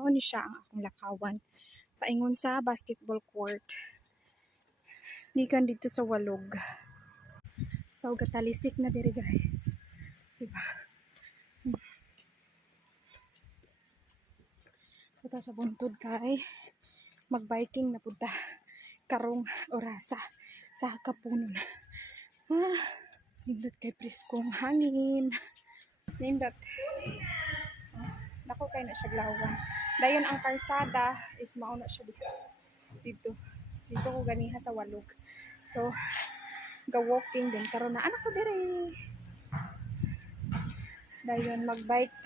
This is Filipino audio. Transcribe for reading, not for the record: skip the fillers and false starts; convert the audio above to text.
mao ni siya ang akong lakawan paingon sa basketball court gikan dito sa Walog. So gatalisik na diri guys, diba? Punta sa buntod kay mag-biking na punta karong orasa sa Kapunon. Nindot kay preskong hangin. Nindot. Nako kay na siya glawan. Dayon ang karsada is mauna siya dito. Dito ko ganiha sa Walog. So ga-walking din karon na anak ko dire. Dayon mag-bike